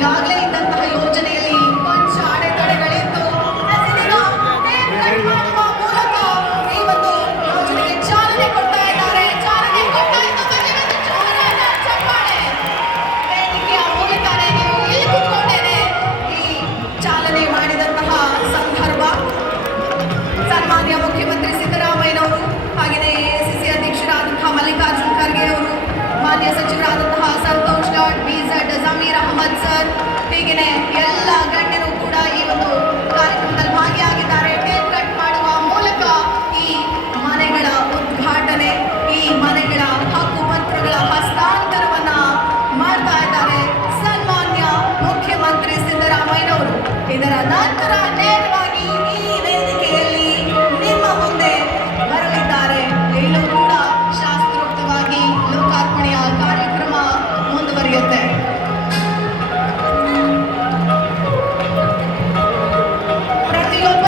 ಈಗಾಗಲೇ ಇದ್ದಂತಹ ಯೋಜನೆಯಲ್ಲಿ ಕೊಂಚ ಅಡೆತಡೆಗಳಿತ್ತು. ಇದೀಗ ಟೇಪ್ ಕಟ್ ಮಾಡುವ ಮೂಲಕ ಈ ಒಂದು ಯೋಜನೆಗೆ ಚಾಲನೆ ಕೊಡ್ತಾ ಇದ್ದಾರೆ. ಚಾಲನೆ ಕೊಡ್ತಾ ಇದ್ದು ಜೋರಾದ ಚಪ್ಪಾಳೆ. ವೇದಿಕೆಯ ಮೂಲಕನೇ ನೀವು ಇಲ್ಲಿ ಕೂತ್ಕೊಂಡೇನೆ ಈ ಚಾಲನೆ ಮಾಡಿದಂತಹ ಸಂದರ್ಭ. ಸನ್ಮಾನ್ಯ ಮುಖ್ಯಮಂತ್ರಿ ಸಿದ್ದರಾಮಯ್ಯನವರು, ಹಾಗೆಯೇ ಎಸಿಸಿ ಅಧ್ಯಕ್ಷರಾದಂತಹ ಮಲ್ಲಿಕಾರ್ಜುನ್ ಖರ್ಗೆ ಅವರು, ಮಾನ್ಯ ಸಚಿವರಾದಂತಹ ಸಂತೋಷ್ ಲಾಡ್, ಬಿಜೆಡ್ ಜಮೀರ್ ಅಹಮದ್ ಸರ್, ಹೀಗೆಯೇ ಎಲ್ಲ ಗಣ್ಯರು ಕೂಡ ಈ ಒಂದು ಕಾರ್ಯಕ್ರಮದಲ್ಲಿ ಭಾಗಿಯಾಗಿದ್ದಾರೆ. ಟೇಪ್ ಕಟ್ ಮಾಡುವ ಮೂಲಕ ಈ ಮನೆಗಳ ಉದ್ಘಾಟನೆ, ಈ ಮನೆಗಳ ಹಕ್ಕು ಪತ್ರಗಳ ಹಸ್ತಾಂತರವನ್ನ ಮಾಡ್ತಾ ಇದ್ದಾರೆ ಸನ್ಮಾನ್ಯ ಮುಖ್ಯಮಂತ್ರಿ ಸಿದ್ದರಾಮಯ್ಯನವರು. ಇದರ ನಂತರ